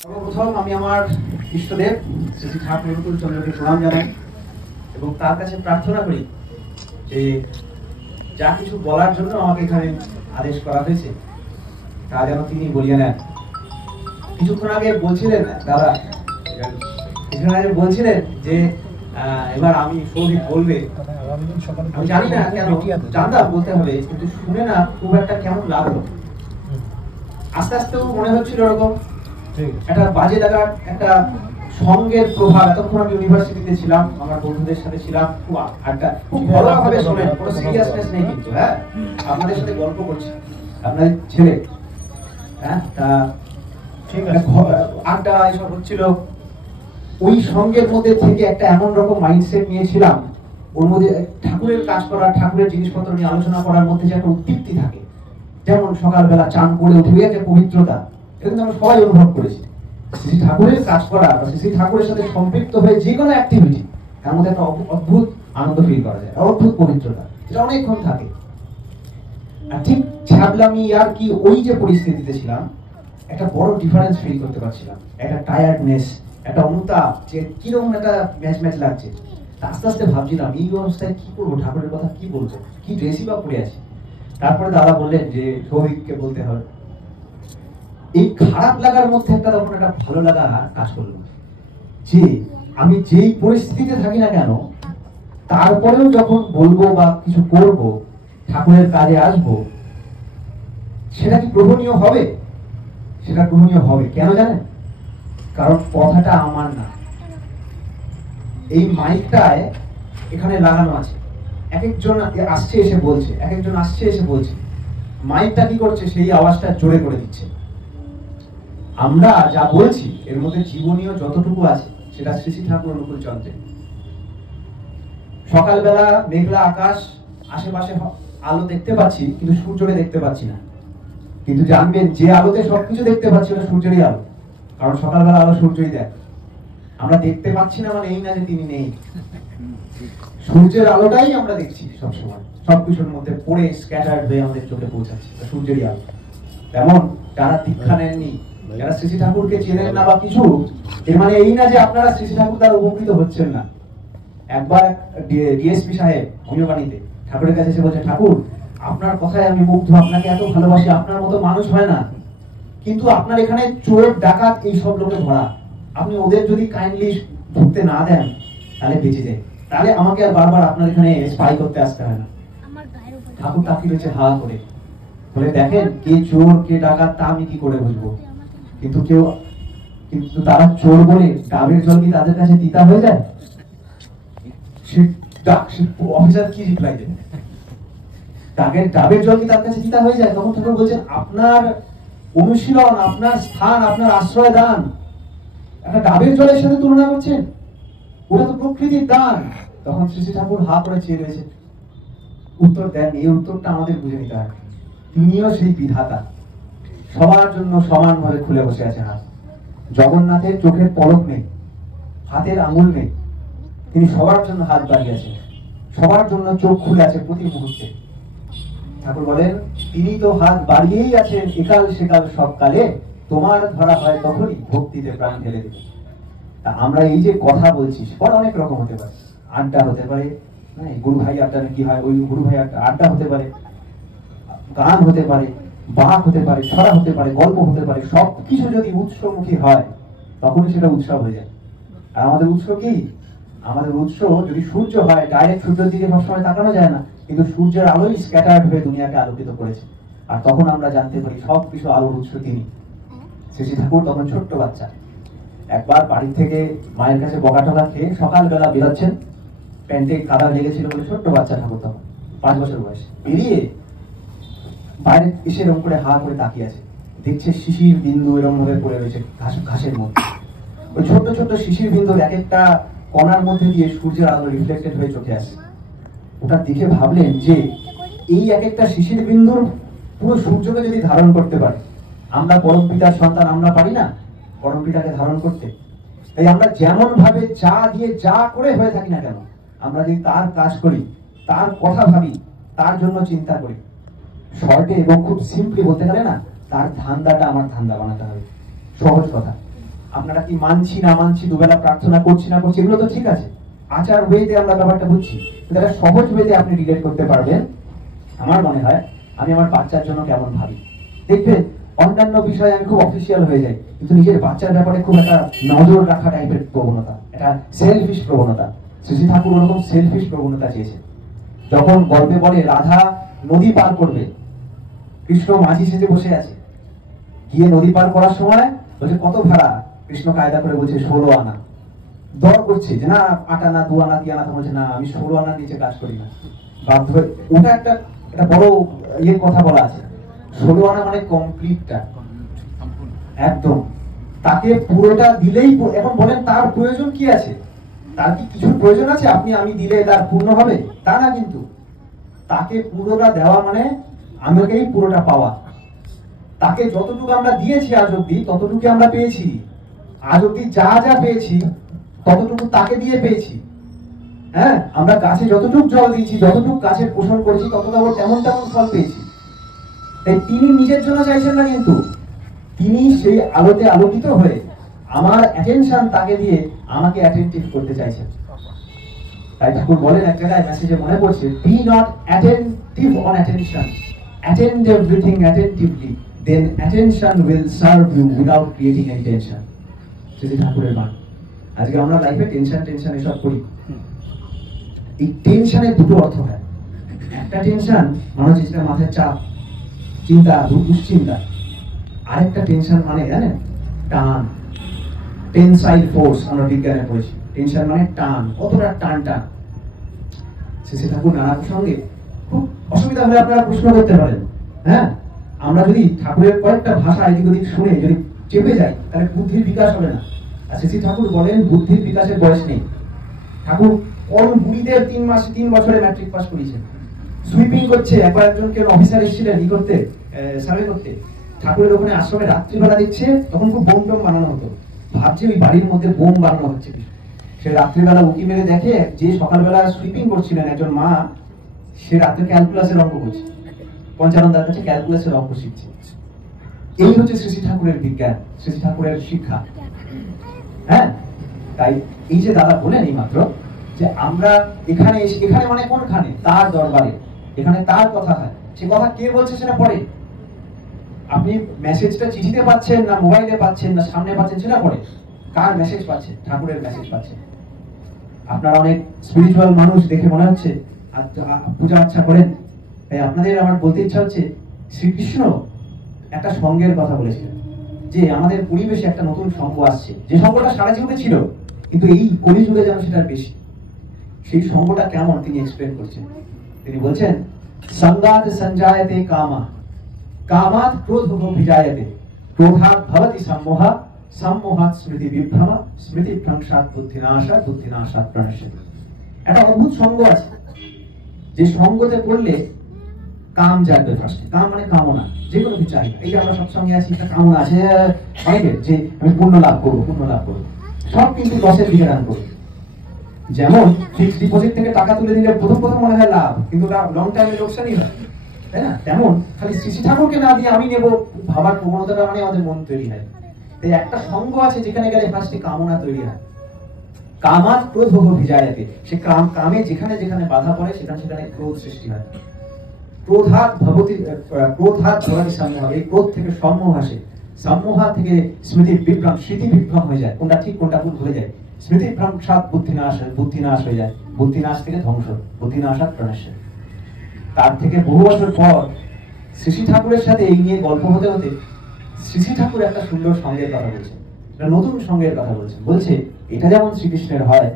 সর্বপ্রথম আমি আমার ইষ্টদেব শ্রী শ্রী ঠাকুর অনুকূল চন্দ্রকে প্রণাম জানাই এবং তার কাছে প্রার্থনা করি যে যা কিছু বলার জন্য আমাকে এখানে আদেশ করা হয়েছে তা যেন তিনি বলিয়ে নেন। কিছুক্ষণ আগে বলছিলেন দাদা, কিছুক্ষণ আগে বলছিলেন যে এবার আমি সৌভিক বলবে, আমি জানি না কেন, জানতাম বলতে হবে কিন্তু শুনে না খুব একটা কেমন লাগলো। আস্তে আস্তেও মনে হচ্ছিল এরকম একটা বাজে লাগার একটা সঙ্গের প্রভাব। এতক্ষণ আমি ইউনিভার্সিটিতে ছিলাম, আমার বন্ধুদের সাথে ছিলাম, খুব আড্ডা, খুব ভালোভাবে শোনেন, কোনো সিরিয়াসনেস নেই কিন্তু। হ্যাঁ, আপনাদের সাথে গল্প করছি, আপনাদের ছেলে, হ্যাঁ, তা আড্ডা এসব হচ্ছিল। ওই সঙ্গের মধ্যে থেকে একটা এমন রকম মাইন্ডসেট নিয়েছিলাম, ওর মধ্যে ঠাকুরের কাজ করা, ঠাকুরের জিনিসপত্র নিয়ে আলোচনা করার মধ্যে যে একটা উদ্দীপ্তি থাকে। যেমন সকালবেলা চান করে উঠে যে পবিত্রতা, এটা কিন্তু আমরা সবাই অনুভব করেছি। শ্রী ঠাকুরের কাজ করা বা শ্রী ঠাকুরের সাথে সম্পৃক্ত হয়ে যে কোনো অ্যাক্টিভিটি, তার মধ্যে একটা অদ্ভুত আনন্দ ফিল করা যায়, অদ্ভুত পবিত্রতা, এটা অনেকক্ষণ থাকে। আর ঠিক ছ্যাবলামি আর কি ওই যে পরিস্থিতিতে ছিলাম, একটা বড় ডিফারেন্স ফিল করতে পারছিলাম, একটা টায়ার্ডনেস, একটা অনুতাপ, যে কিরকম একটা ম্যাচ লাগছে। আস্তে আস্তে ভাবছিলাম এই অবস্থায় কি করবো, ঠাকুরের কথা কি বলবো, কি ড্রেসই বা পরে আছি। তারপরে দাদা বললেন যে সৌভিককে বলতে হবে। এই খারাপ লাগার মধ্যে একটা তখন একটা ভালো লাগা কাজ করলো, যে আমি যেই পরিস্থিতিতে থাকি না কেন, তারপরেও যখন বলবো বা কিছু করব, ঠাকুরের কাজে আসবো, সেটা কি গ্রহণীয় হবে? সেটা গ্রহণীয় হবে। কেন জানেন? কারণ কথাটা আমার না, এই মাইকটায় এখানে লাগানো আছে, এক একজন আসছে এসে বলছে, এক একজন আসছে এসে বলছে, মাইকটা কি করছে, সেই আওয়াজটা জোরে করে দিচ্ছে। আমরা যা বলছি এর মধ্যে জীবনীয় যতটুকু আছে সেটা শ্রী শ্রী ঠাকুর অনুকূল চন্দ্রে। সকালবেলা মেঘলা আকাশ, আশেপাশে আলো দেখতে পাচ্ছি কিন্তু সূর্যকে দেখতে পাচ্ছি না। কিন্তু জানবেন যে আলোতে সবকিছু দেখতে পাচ্ছি ওটা সূর্যেরই আলো, কারণ সকালবেলা আলো সূর্যই দেয়। আমরা দেখতে পাচ্ছি না মানে এই না যে তিনি নেই, সূর্যের আলোটাই আমরা দেখছি সবসময়, সবকিছুর মধ্যে পড়ে স্ক্যাটার্ড হয়ে আমাদের চোখে পৌঁছাচ্ছে, সূর্যেরই আলো। তেমন যারা দীক্ষা নেননি, যারা শ্রী শ্রী ঠাকুরকে চেনেন না বা কিছু, এর মানে এই না যে আপনারা শ্রী শ্রী ঠাকুর দ্বারা উপকৃত হচ্ছেন না। একবার ডিএসপি সাহেব ভূমিবাণীতে ঠাকুরের কাছে এসে বলছে, ঠাকুর আপনার কথায় আমি মুগ্ধ, আপনাকে এত ভালোবাসি, আপনার মতো মানুষ হয় না, কিন্তু আপনার এখানে চোর ডাকাত এই সব লোকে ভরা, আপনি ওদের যদি কাইন্ডলি ঢুকতে না দেন তাহলে বেঁচে যায়, তাহলে আমাকে আর বারবার আপনার এখানে স্পাই করতে আসতে হয় না। ঠাকুর তাকিয়ে রয়েছে হা করে, বলে দেখেন কে চোর কে ডাকাত তা আমি কি করে বুঝবো, কিন্তু তারা চোর বলে ডাবের জল কি তাদের কাছে তিতা হয়ে যায়? অফিসার কি রিপ্লাই দেবে? ডাবের জল কি তার কাছে তিতা হয়ে যায়? তখন ঠাকুর বলছেন আপনার অনুশীলন, আপনার স্থান, আপনার আশ্রয় দান একটা ডাবের জলের সাথে তুলনা করছেন, ওটা তো প্রকৃতির দান। তখন শ্রী শ্রী ঠাকুর হা করে চেয়ে রয়েছে, উত্তর দেন। এই উত্তরটা আমাদের বুঝে নিতে হবে, তিনিও সেই বিধাতা, সবার জন্য সমানভাবে খুলে বসে আছে হাত। জগন্নাথের চোখের পলক নেই, হাতের আঙুল নেই, তিনি সবার জন্য হাত বাড়িয়ে আছেন, সবার জন্য চোখ খুলে আছে প্রতি মুহূর্তে। ঠাকুর বলেন তিনি তো হাত বাড়িয়েই আছেন একাল সেকাল সব কালে, তোমার ধরা হয় তখনই ভক্তিতে প্রাণ ঢেলে দেবে। তা আমরা এই যে কথা বলছি সেটা অনেক রকম হতে পারে, আড্ডা হতে পারে, গুরু ভাই আড্ডা কি হয়, ওই গুরু ভাই আড্ডা হতে পারে, গান হতে পারে, বাক হতে পারে, ছড়া হতে পারে, গল্প হতে পারে, সবকিছু যদি উৎসমুখী হয় তখনই সেটা উৎসব হয়ে যায়। আর আমাদের উৎস কি? আমাদের উৎস যদি সূর্য হয়, ডাইরেক্ট সূর্যের দিকে সবসময় তাকানো যায় না, কিন্তু সূর্যের আলোই স্ক্যাটার্ড হয়ে দুনিয়াকে আলোকিত করেছে। আর তখন আমরা জানতে পারি সবকিছু আলোর উৎস তিনি। শ্রী শ্রী ঠাকুর তখন ছোট্ট বাচ্চা, একবার বাড়ি থেকে মায়ের কাছে বকা টকা খেয়ে সকালবেলা বেরোচ্ছেন, প্যান্টে কাদা লেগেছিল বলে, ছোট্ট বাচ্চা ঠাকুর তখন 5 বছর বয়স, বেরিয়ে বাইরে এসে এরকম করে হা করে তাকিয়ে আছে, দেখছে শিশির বিন্দু এরকম ভাবে পড়ে রয়েছে ঘাসের মধ্যে। ওই ছোট্ট ছোট্ট শিশির বিন্দুর এক একটা কণার মধ্যে দিয়ে সূর্যের আলো রিফ্লেক্টেড হয়ে চোখে আসে। ওটা দেখে ভাবলেন যে এই এক একটা শিশির বিন্দুর পুরো সূর্যকে যদি ধারণ করতে পারে, আমরা পরম পিতার সন্তান, আমরা পারি না পরম পিতাকে ধারণ করতে? তাই আমরা যেমন ভাবে যা দিয়ে যা করে হয়ে থাকি না কেন, আমরা যদি তার কাজ করি, তার কথা ভাবি, তার জন্য চিন্তা করি, শর্টে এবং খুব সিম্পলি বলতে গেলে না, তার ধান্দাটা আমার ধান্দা বানাতে হবে। সহজ কথা, আপনারা কি মানছি না মানছি, দুবেলা প্রার্থনা করছি না করছি, এগুলো তো ঠিক আছে, আচার ওয়েতে আমরা ব্যাপারটা বুঝছি, তারা সহজ ওয়েতে আপনি রিলেট করতে পারবেন। আমার মনে হয় আমি আমার বাচ্চার জন্য কেমন ভাবি, দেখবেন অন্যান্য বিষয়ে আমি খুব অফিসিয়াল হয়ে যাই, কিন্তু নিজের বাচ্চার ব্যাপারে খুব একটা নজর রাখা টাইপের প্রবণতা, এটা সেলফিশ প্রবণতা। শ্রী ঠাকুর ওরকম সেলফিশ প্রবণতা চেয়েছে। যখন গল্পে বলে রাধা নদী পার করবে, কৃষ্ণ মাঝি সেজে বসে আছে, গিয়ে নদী পার করার সময় বলছে কত ভাড়া, কৃষ্ণ কায়দা করে বলছে 16 আনা। দর করছে যে না 8 আনা 2 আনা 3 আনা, তো বলছে না আমি 16 আনার নিচে কাজ করি না, বাধ্য হয়ে। ওটা একটা বড় ইয়ের কথা বলা আছে, 16 আনা মানে কমপ্লিটটা একদম, তাকে পুরোটা দিলেই। এখন বলেন তার প্রয়োজন কি আছে, তার কি কিছুর প্রয়োজন আছে আপনি আমি দিলে তার পূর্ণ হবে, তা না, কিন্তু তাকে পুরোটা দেওয়া মানে আমাকেই পুরোটা পাওয়া। তাকে যতটুকু আমরা দিয়েছি আজ অব্দি ততটুকু আমরা পেয়েছি, আজ অব্দি যা যা পেয়েছি ততটুকু তাকে দিয়ে পেয়েছি। হ্যাঁ, আমরা গাছে যতটুকু জল দিয়েছি, যতটুকু গাছের পোষণ করেছি, ততটুকু তেমন তেমন ফল পেয়েছি। তাই তিনি নিজের জন্য চাইছেন না, কিন্তু তিনি সেই আলোতে আলোকিত হয়ে আমার অ্যাটেনশন তাকে দিয়ে আমাকে অ্যাটেন্টিভ করতে চাইছেন। তাই ঠাকুর বলেন এক জায়গায় মেসেজে মনে পড়ছে, be not attentive on attention, attend everything attentively, then attention will serve you without creating any tension. Shri ঠাকুরের বাণী। আজকে আমরা লাইফে টেনশন টেনশন এসব করি, এই টেনশনের দুটো অর্থ হয়। একটা টেনশন মানুষ যেটা মাথায় চাপ, চিন্তা, দুশ্চিন্তা। আরেকটা টেনশন মানে জানেন টান, টেনসাইল ফোর্স, আমরা বিজ্ঞানে পড়েছি। টেনশন মানে টান, কতটা টান টান। শ্রী ঠাকুর নানা প্রসঙ্গে খুব অসুবিধা হলে আপনারা প্রশ্ন করতে পারেন। হ্যাঁ, আমরা যদি ঠাকুরের কয়েকটা ভাষা এদিক ওদিক শুনে যদি চেপে যাই তাহলে বুদ্ধির বিকাশ হবে না। আর শ্রী ঠাকুর বলেন বুদ্ধির বিকাশের বয়স নেই। ঠাকুর পরম বুড়িদের 3 বছরে ম্যাট্রিক পাস করিয়েছেন। সুইপিং করছে, একবার একজন অফিসার এসেছিলেন ই করতে, সার্ভে করতে, ঠাকুরের ওখানে আশ্রমে রাত্রিবেলা দেখছে, তখন খুব বোম টোম বানানো হতো, ভাবছে ওই বাড়ির মধ্যে বোম বানানো হচ্ছে। সে রাত্রিবেলা উকি মেরে দেখে যে সকালবেলা সুইপিং করছিলেন একজন মা, সে রাত্রে ক্যালকুলাসের অঙ্ক করছে, পঞ্চানন্দার কাছে ক্যালকুলাসের অঙ্ক শিখছে। এই হচ্ছে শ্রী ঠাকুরের বিজ্ঞান, শ্রী ঠাকুরের শিক্ষা। হ্যাঁ, তাই এই যে দাদা বলেন এই মাত্র যে আমরা এখানে এখানে মানে কোনখানে, তার দরবারে, এখানে তার কথা হয়। সে কথা কে বলছে সেটা পরে, আপনি মেসেজটা চিঠিতে পাচ্ছেন না মোবাইলে পাচ্ছেন না সামনে পাচ্ছেন সেটা পরে, কার মেসেজ পাচ্ছেন, ঠাকুরের মেসেজ পাচ্ছেন। আপনারা অনেক স্পিরিচুয়াল মানুষ দেখে মনে হচ্ছে পূজা আচ্ছা করেন, তাই আপনাদের আমার বলতে ইচ্ছা হচ্ছে শ্রীকৃষ্ণ একটা সঙ্গের কথা বলেছিলেন, যে আমাদের পরিবেশে একটা নতুন সঙ্গ আসছে, যে সঙ্গটা সারা জীবনে ছিল কিন্তু এই কলিযুগে যেন সেটা বেশি। সেই সঙ্গটা কেমন তিনি এক্সপ্লেন করছেন। তিনি বলছেন সঙ্গাত সঞ্জায়তে কামা, কামাত ক্রোধ ভিজায়তে, ক্রোধাৎ ভবতি সম্মোহ, সম্মোহাৎ স্মৃতি বিভ্রম, স্মৃতি ভ্রংশাৎ বুদ্ধিনাশা, বুদ্ধিনাশাৎ প্রণশ্যতি। একটা অদ্ভুত সঙ্গ আছে, যে সঙ্গতে পড়লে কাম জাগবে ফার্স্টে। কাম মানে কামনা, যে কোনো কিছু চাই। এই যে আমরা সৎসঙ্গে আছি, একটা কামনা আছে অনেকের, যে আমি পুণ্য লাভ করবো, পুণ্য লাভ করবো, সব কিন্তু লসের দিকে রান করবো। যেমন ফিক্সড ডিপোজিট থেকে টাকা তুলে দিলে প্রথম মনে হয় লাভ, কিন্তু লং টাইমে লোকসানই হয়, তাই না? তেমন খালি শ্রী ঠাকুরকে না দিয়ে আমি নেবো ভাবার প্রবণতাটা মানে আমাদের মন তৈরি হয়। তাই একটা সঙ্গ আছে যেখানে গেলে ফার্স্টে কামনা তৈরি হয়। কামাত ক্রোধ ভিজায়তে, সে কামে যেখানে যেখানে বাধা পড়ে সেখানে সেখানে ক্রোধ সৃষ্টি হয়। ক্রোধাৎ ভবতি, ক্রোধাৎ ভবতি সম্মোহ, এই ক্রোধ থেকে সম্মোহ আসে, সম্মোহ থেকে স্মৃতি বিভ্রম, স্মৃতি বিভ্রম হয়ে যায়, কোনটা ঠিক কোনটা ভুল ভুলে যায়। স্মৃতি ভ্রংশাৎ বুদ্ধিনাশ, বুদ্ধিনাশ হয়ে যায়, বুদ্ধিনাশ থেকে ধ্বংস, বুদ্ধিনাশাৎ প্রণশ্যতি। তার থেকে বহু বছর পর শ্রী ঠাকুরের সাথে এই নিয়ে গল্প হতে হতে শ্রী ঠাকুর একটা সুন্দর সঙ্গের কথা বলছেন, একটা নতুন সঙ্গের কথা বলছেন। বলছে এটা যেমন শ্রীকৃষ্ণের হয়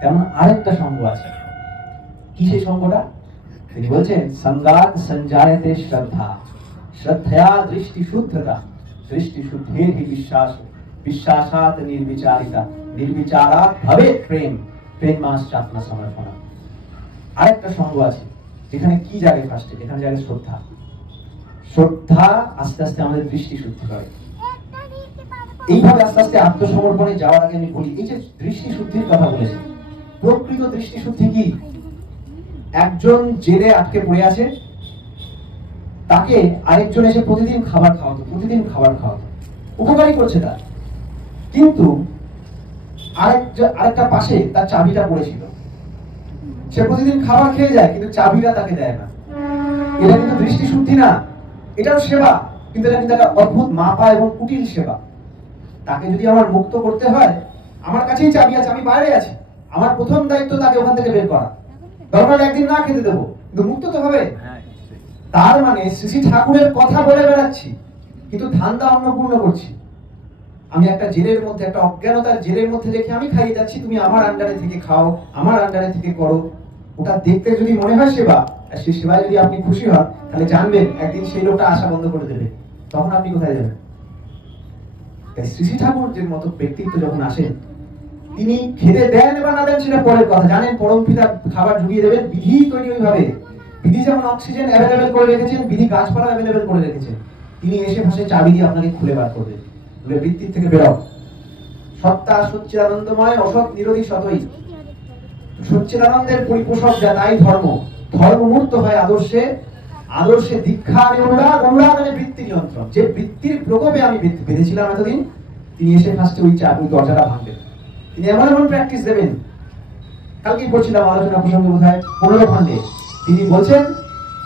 তেমন আরেকটা সঙ্গ আছে। কি সেই সঙ্গটা? তিনি বলছেন সঙ্গাত সঞ্জায়তে শ্রদ্ধা, শ্রদ্ধয়া দৃষ্টি শুদ্ধতা, দৃষ্টি শুদ্ধের হি বিশ্বাস, বিশ্বাসাৎ নির্বিচারিতা, নির্বিচারাৎ ভবেৎ প্রেম, প্রেমাশ্চাত্মা সমর্পণা। আরেকটা সঙ্গ আছে যেখানে কি জাগে ফার্স্টে, যেখানে জাগে শ্রদ্ধা। শ্রদ্ধা আস্তে আস্তে আমাদের দৃষ্টি শুদ্ধি করে। এইভাবে আস্তে আস্তে আত্মসমর্পণে যাওয়ার আগে আমি বলি, এই যে দৃষ্টি শুদ্ধির কথা বলেছি, প্রকৃত দৃষ্টি শুদ্ধি কি? একজন জেলে আটকে পড়ে আছে, তাকে আরেকজন এসে প্রতিদিন খাবার খাওয়াতো, প্রতিদিন খাবার খাওয়াতো, উপকারী করছে তার, কিন্তু আরেকটা পাশে তার চাবিটা পড়েছিল। সে প্রতিদিন খাবার খেয়ে যায়, কিন্তু চাবিটা তাকে দেয় না। এটা কিন্তু দৃষ্টি শুদ্ধি না, এটাও সেবা, কিন্তু এটা কিন্তু একটা অদ্ভুত মাপা এবং কুটিল সেবা। তাকে যদি আমার মুক্ত করতে হয়, আমার কাছেই চাবি আছে, আমি বাইরে আছি, আমার প্রথম দায়িত্ব তাকে ওখান থেকে বের করা। দরকার একদিন না খেতে দেবো, কিন্তু মুক্ত তো হবে। তার মানে শ্রী ঠাকুরের কথা বলে বেড়াচ্ছি, কিন্তু ধান্দা অন্নপূর্ণ করছি। আমি একটা জেলের মধ্যে, একটা অজ্ঞানতার জেলের মধ্যে রেখে আমি খাইয়ে যাচ্ছি, তুমি আমার আন্ডারে থেকে খাও, আমার আন্ডারে থেকে করো। ওটা দেখতে যদি মনে হয় সেবা, আর সেই সেবায় যদি আপনি খুশি হন, তাহলে জানবেন একদিন সেই লোকটা আসা বন্ধ করে দেবে। তখন আপনি কোথায় যাবেন? শ্রী ঠাকুরের মতো ব্যক্তিত্ব যখন আসেন, তিনি খেতে দেন বা না দেন সেটা পরের কথা। জানেন পরম পিতা খাবার জুগিয়ে দেবেন, বিধি তৈরি ওইভাবে। বিধি যেমন অক্সিজেন অ্যাভেলেবেল করে রেখেছেন, বিধি গাছপালা অ্যাভেলেবেল করে রেখেছেন। তিনি এসে ভাষে চাবি দিয়ে আপনাকে খুলে বার করবেন, বলে বৃত্তির থেকে বেরো। সত্তা সচ্চিদানন্দময়, অসৎ নিরোধী সতই। সচ্চিদানন্দের পরিপোষক যা, তাই ধর্ম। ধর্মমূর্ত হয় আদর্শে, আদর্শে দীক্ষা আনে অনুরাগ, অনুরাগ আনে বৃত্তি নিয়ন্ত্রণ। যে বৃত্তির প্রকোপে আমি বেঁধেছিলাম এতদিন, তিনি এসে ফার্স্টে ওই দরজাটা ভাঙবেন। তিনি এমন এমন প্র্যাকটিস দেবেন। কালকেই পড়ছিলাম আলোচনা প্রসঙ্গে বোধহয় 15 খণ্ডে, তিনি বলছেন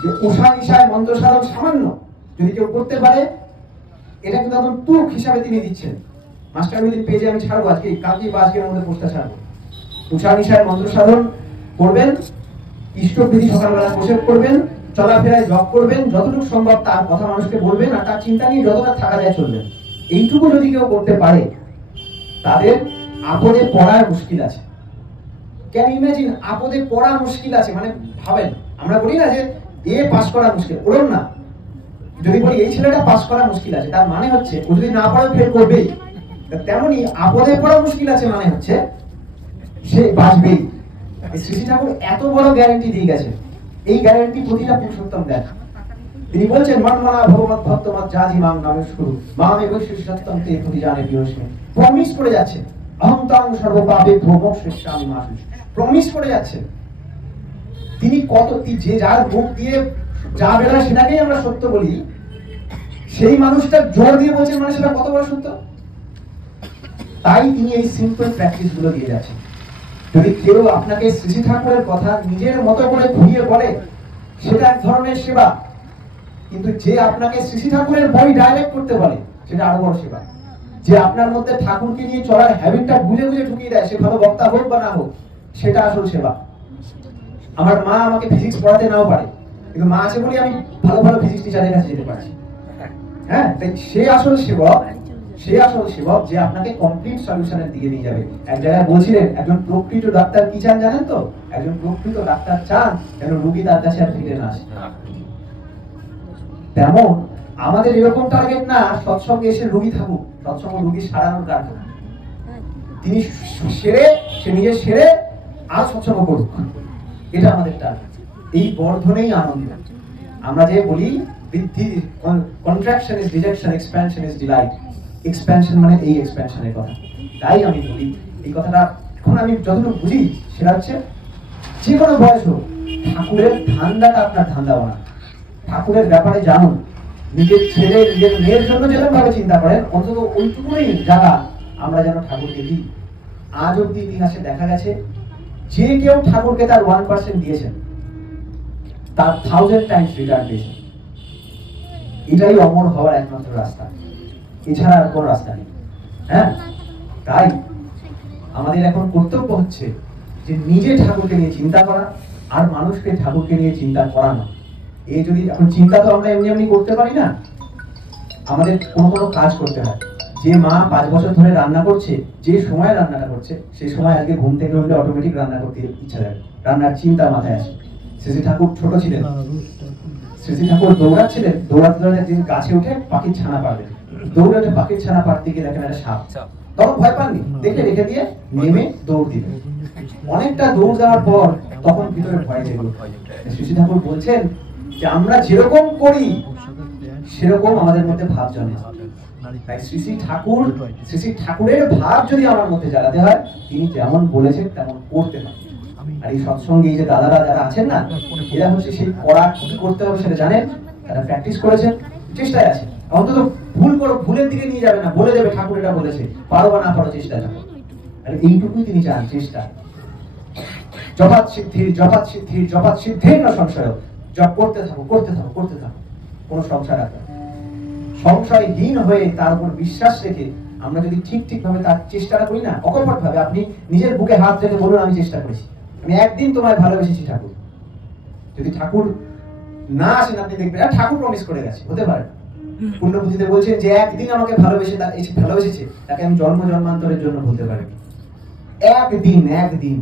যে উষা নিশায় মন্ত্র সাধন সামান্য যদি কেউ করতে পারে, এটা কিন্তু একদম তুক হিসাবে তিনি দিচ্ছেন। মাস্টার মিলিন পেজে আমি ছাড়বো, আজকে কালকেই বা আজকের মধ্যে পোস্টটা ছাড়বো। উষা নিশায় মন্ত্র সাধন করবেন, ইষ্টবিধি সকালবেলা বসে করবেন, চলাফেরায় জপ করবেন, যতটুকু সম্ভব তার কথা মানুষকে বলবেন, আর তার চিন্তা নিয়ে যতটা থাকা যায় চলবেন। এইটুকু যদি কেউ করতে পারে, তাদের আপদে পড়ার মুশকিল আছে। ক্যান ইমাজিন, আপদে পড়া মুশকিল আছে, মানে ভাবেন, আমরা বলি না যে এ পাস করা মুশকিল, বলুন না, যদি বলি এই ছেলেটা পাস করা মুশকিল আছে, তার মানে হচ্ছে ও যদি না পড়ে ফেল করবেই। তেমনি আপদে পড়া মুশকিল আছে মানে হচ্ছে সে বাঁচবেই। শ্রী ঠাকুর এত বড় গ্যারান্টি দিয়ে গেছে, এই গ্যারান্টি প্রতিটা পুরুষোত্তম দেন। তিনি বলছেন মনমনা ভগবত ভক্তমত জাজি মাং নমস্কুরু মামে বৈশ্বিক সত্যম তে প্রতি জানে বিরোষ্মে। প্রমিস করে যাচ্ছে, অহং তাং সর্বপাপে ভোমোক্ষামি মাসু, প্রমিস করে যাচ্ছে। তিনি কত, যে যার মুখ দিয়ে যা বেরোয় সেটাকেই আমরা সত্য বলি, সেই মানুষটা জোর দিয়ে বলছেন, মানে সেটা কত বড় সত্য। তাই তিনি এই সিম্পল প্র্যাকটিস গুলো দিয়ে যাচ্ছেন। যদি কেউ আপনাকে শ্রী ঠাকুরের কথা নিজের মতো করে ঘুরিয়ে বলে, সেটা এক ধরনের সেবা। কিন্তু যে আপনাকে শ্রী ঠাকুরের বই ডাইরেক্ট করতে বলে, সেটা আরো বড় সেবা। যে আপনার মধ্যে ঠাকুরকে নিয়ে চলার হ্যাবিটটা বুঝে বুঝে ঢুকিয়ে দেয়, সে ভালো বক্তা হোক বা না হোক, সেটা আসল সেবা। আমার মা আমাকে ফিজিক্স পড়াতে নাও পারে, কিন্তু মা আছে বলে আমি ভালো ভালো ফিজিক্স টিচারের কাছে যেতে পারছি। হ্যাঁ, সে আসল সেবক, সে আসল সেবক যে আপনাকে কমপ্লিট সলিউশনের দিকে নিয়ে যাবে। এক জায়গায় বলছিলেন, একজন প্রকৃত ডাক্তার কি চান জানেন তো? একজন প্রকৃত ডাক্তার চান যেন রোগী তার কাছে আর ফিরে না আসে। তেমন আমাদের এরকম টার্গেট না সৎসঙ্গে এসে রোগী থাকুক, সৎসঙ্গ রোগী সারানোর কারণ। তিনি সেরে, সে নিজে সেরে আর সৎসঙ্গ করুক, এটা আমাদের টার্গেট। এই বর্ধনেই আনন্দ। আমরা যে বলি বৃদ্ধি, contraction is rejection, expansion is delight. Expansion মানে এই এক্সপ্যানশনের কথা। তাই আমি বলি এই কথাটা, এখন আমি যতটুকু বুঝি সেটা হচ্ছে, যে কোনো বয়স হোক, ঠাকুরের ধান্দাটা আপনার ধান্দা বানান। ঠাকুরের ব্যাপারে জানুন। নিজের ছেলে, নিজের মেয়ের জন্য যেরকম ভাবে চিন্তা করেন, অন্তত ওইটুকুই জায়গা আমরা যেন ঠাকুরকে দিই। আজ অব্দি ইতিহাসে দেখা গেছে, যে কেউ ঠাকুরকে তার 1% দিয়েছেন, তার 1000 টাইমস রিটার্ন পেয়েছেন। এটাই অমর হওয়ার একমাত্র রাস্তা, এছাড়া আর কোনো রাস্তা নেই। হ্যাঁ, তাই আমাদের এখন কর্তব্য হচ্ছে যে নিজে ঠাকুরকে নিয়ে চিন্তা করা, আর মানুষকে ঠাকুরকে নিয়ে চিন্তা করানো। এই যদি এখন চিন্তা তো আমরা এমনি এমনি করতে পারি না, আমাদের কোনো কোনো কাজ করতে হয়। যে মা 5 বছর ধরে রান্না করছে, যে সময় রান্নাটা করছে, সেই সময় আজকে ঘুম থেকে উঠলে অটোমেটিক রান্না করতে ইচ্ছা যায়, রান্নার চিন্তা মাথায় আসে। শ্রী ঠাকুর ছোট ছিলেন, শ্রী ঠাকুর দৌড়াচ্ছিলেন, দৌড়াতে দৌড়াতে একদিন গাছে উঠে পাখির ছানা পারবেন, দৌড়াতে পাখির ছানা পারতে গিয়ে দেখেন একটা সাপ। তখন ভয় পাননি, দেখে রেখে দিয়ে নেমে দৌড় দিলেন। অনেকটা দৌড় দেওয়ার পর তখন ভিতরে ভয় জেগে উঠল। শ্রী ঠাকুর বলছেন যে আমরা যেরকম করি সেরকম আমাদের মধ্যে ভাব জন্মে। তাই শ্রী ঠাকুরের ভাব যদি আমার মধ্যে জাগাতে হয়, তিনি যেমন বলেছেন তেমন করতে হবে। আর এই সৎসঙ্গে এই যে দাদারা যারা আছেন না, এরা হচ্ছে সেই করা কি করতে হবে সেটা জানেন, তারা প্র্যাকটিস করেছেন, চেষ্টায় আছে। অন্তত ভুল করো, ভুলের দিকে নিয়ে যাবে না, বলে দেবে ঠাকুর এটা বলেছে, পারো বা না পারো চেষ্টা করো। আর এইটুকুই তিনি চান, চেষ্টা। জপাত সিদ্ধির জপাত সিদ্ধির জপাত সিদ্ধির না সংশয়, জপ করতে থাকো করতে থাকো করতে থাকো, কোনো সংশয় রাখবে না। সংশয়হীন হয়ে তার উপর বিশ্বাস রেখে আমরা যদি ঠিক ভাবে তার চেষ্টাটা করি না, অকপট ভাবে, আপনি নিজের বুকে হাত রেখে বলুন আমি চেষ্টা করেছি, আমি একদিন তোমায় ভালোবেসেছি ঠাকুর। যদি ঠাকুর না আসেন আপনি দেখবেন ঠাকুর প্রমিস করে গেছে, হতে পারে না। পুণ্যপুঁথিতে বলছেন যে একদিন আমাকে ভালোবেসেছে তাকে আমি জন্ম জন্মান্তরের জন্য বলতে পারি। একদিন একদিন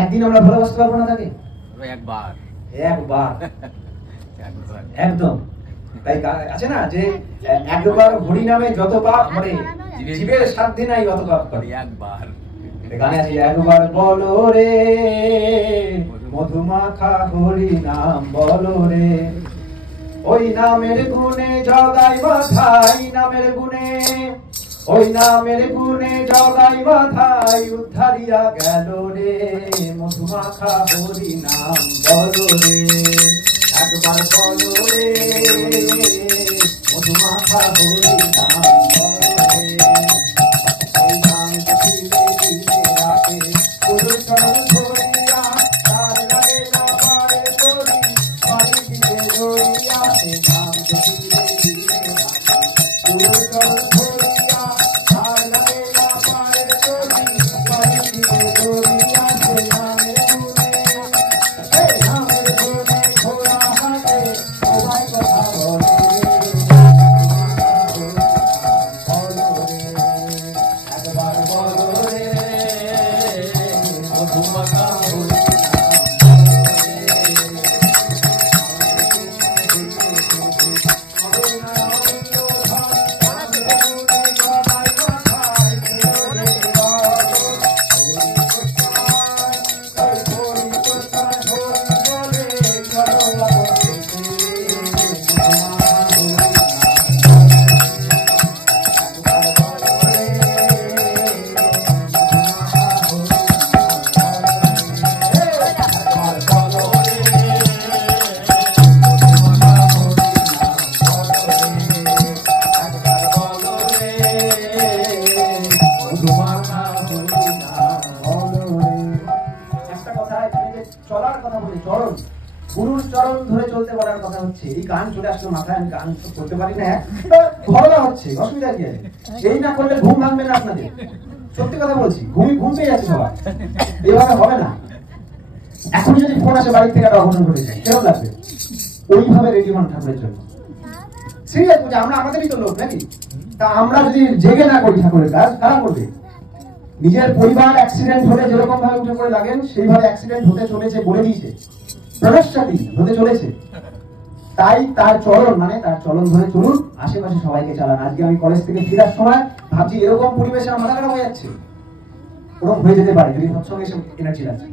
একদিন আমরা ভালোবাসতে পারবো না তাকে, একবার একবার একদম। তাই আছে না যে একবার হরি নামে যত পাপ করে, জীবের সাধ্যে নাই অত পাপ করে। একবার গানে আছে, একবার বলো রে মধুমাখা হরি নাম বলো রে, ওই নামের গুণে জগাই মাথায়, নামের গুণে ওই নামের গুণে জগাই মাথায় উদ্ধারিয়া গেল রে, মধুমাখা হরি নাম বলো রে, একবার বলো রে মধুমাখা হরি নাম বলো রে, ওই নাম দিলে দিলে রাখে গুরু চরণ ধরিয়া, তার লাগে না পারে তোরি পারি দিতে ধরিয়া, সেই নাম দিলে দিলে রাখে গুরু চরণ ধরিয়া, তার লাগে না পারে তোরি পারি দিতে ধরিয়া, সেই নামের গুণে এই নামের গুণে ঘোড়া হাতে সবাই কথা বলে, একবার বলো রে মধুমাখা হরি চলার কথা বলি, চরণ গুরুর চরণ ধরে চলতে পারার কথা হচ্ছে। এই গান চলে আসলো মাথায়, আমি গান করতে পারি না, ঘরোয়া হচ্ছে, অসুবিধা কি আছে? এই না করলে ঘুম ভাঙবে না আপনাদের, সত্যি কথা বলছি, ঘুম পেয়ে যাচ্ছে সবাই, এইভাবে হবে না। এখন যদি ফোন আসে বাড়ি থেকে একটা অঘটন ঘটে যায়, কেমন লাগবে? ওইভাবে রেডি হন ঠাকুরের জন্য। সিরিয়াস বলছি, আমরা আমাদেরই তো লোক নাকি? তা আমরা যদি জেগে না করি ঠাকুরের কাজ, কারা করবে? নিজের পরিবার অ্যাক্সিডেন্ট হলে যেরকম ভাবে উঠে পড়ে লাগেন, সেইভাবে অ্যাক্সিডেন্ট হতে চলেছে বলে দিয়েছে, প্রবেশসাথী হতে চলেছে। তাই তার চরণ মানে তার চরণ ধরে চলুন, আশেপাশে সবাইকে চালান। আজকে আমি কলেজ থেকে ফেরার সময় ভাবছি এরকম পরিবেশে আমার মাথা খারাপ হয়ে যাচ্ছে, ওরকম হয়ে যেতে পারে যদি সৎসঙ্গে এসে এনার্জি লাগছে।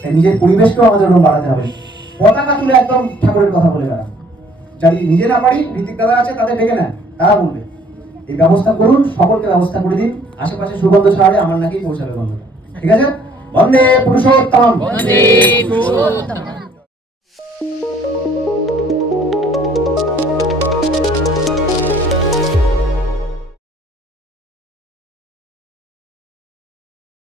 তাই নিজের পরিবেশকেও আমাদের ওরকম বাড়াতে হবে। পতাকা তুলে একদম ঠাকুরের কথা বলে বেড়ান, যদি নিজে না পারি ঋতিক দাদা আছে তাদের ডেকে নেন, তারা বলবে। এই ব্যবস্থা করুন, সকলকে ব্যবস্থা করে দিন, আশেপাশে সুগন্ধ ছড়ালে আমার নাকি পৌঁছাবে গন্ধটা। ঠিক আছে? বন্দে পুরুষোত্তম।